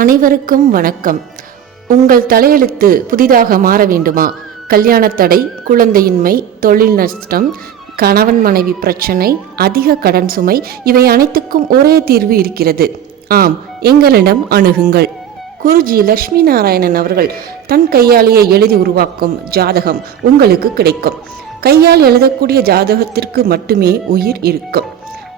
அனைவருக்கும் வணக்கம். உங்கள் தலையெழுத்து புதிதாக மாற வேண்டுமா? கல்யாண தடை, குழந்தையின்மை, தொழில் நஷ்டம், கணவன் மனைவி பிரச்சனை, அதிக கடன் சுமை, இவை அனைத்துக்கும் ஒரே தீர்வு இருக்கிறது. ஆம், எங்களிடம் அணுகுங்கள். குருஜி லட்சுமி நாராயணன் அவர்கள் தன் கையாலேயே எழுதி உருவாக்கும் ஜாதகம் உங்களுக்கு கிடைக்கும். கையால் எழுதக்கூடிய ஜாதகத்திற்கு மட்டுமே உயிர் இருக்கும்.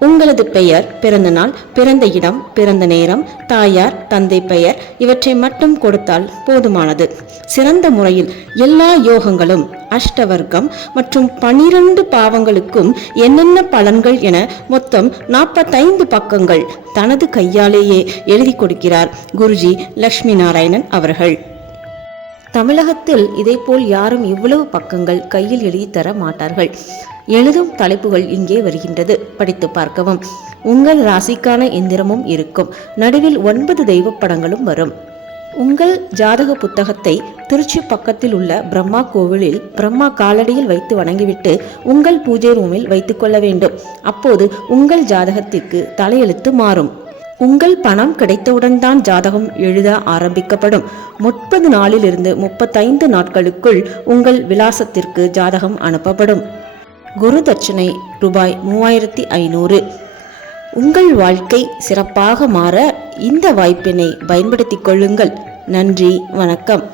உங்களது பெயர், பிறந்த நாள், பிறந்த இடம், பிறந்த நேரம், தாயார் தந்தை பெயர் இவற்றை மட்டும் கொடுத்தால் போதுமானது. சிறந்த முறையில் எல்லா யோகங்களும், அஷ்டவர்க்கம் மற்றும் 12 பாவங்களுக்கும் என்னென்ன பலன்கள் என மொத்தம் 45 பக்கங்கள் தனது கையாலேயே எழுதி கொடுக்கிறார் குருஜி லட்சுமி நாராயணன் அவர்கள். தமிழகத்தில் இதேபோல் யாரும் இவ்வளவு பக்கங்கள் கையில் எழுதி தர மாட்டார்கள். எழுதும் தலைப்புகள் இங்கே வருகின்றது, படித்து பார்க்கவும். உங்கள் ராசிக்கான எந்திரமும் இருக்கும். நடுவில் 9 தெய்வ படங்களும் வரும். உங்கள் ஜாதக புத்தகத்தை திருச்சி பக்கத்தில் உள்ள பிரம்மா கோவிலில் பிரம்மா காலடியில் வைத்து வணங்கிவிட்டு உங்கள் பூஜை ரூமில் வைத்துக் கொள்ள வேண்டும். அப்போது உங்கள் ஜாதகத்திற்கு தலையெழுத்து மாறும். உங்கள் பணம் கிடைத்தவுடன் தான் ஜாதகம் எழுத ஆரம்பிக்கப்படும். 30 நாளிலிருந்து 35 நாட்களுக்குள் உங்கள் விலாசத்திற்கு ஜாதகம் அனுப்பப்படும். குரு தட்சணை ரூபாய் 3500. உங்கள் வாழ்க்கை சிறப்பாக மாற இந்த வாய்ப்பினை பயன்படுத்திக் கொள்ளுங்கள். நன்றி, வணக்கம்.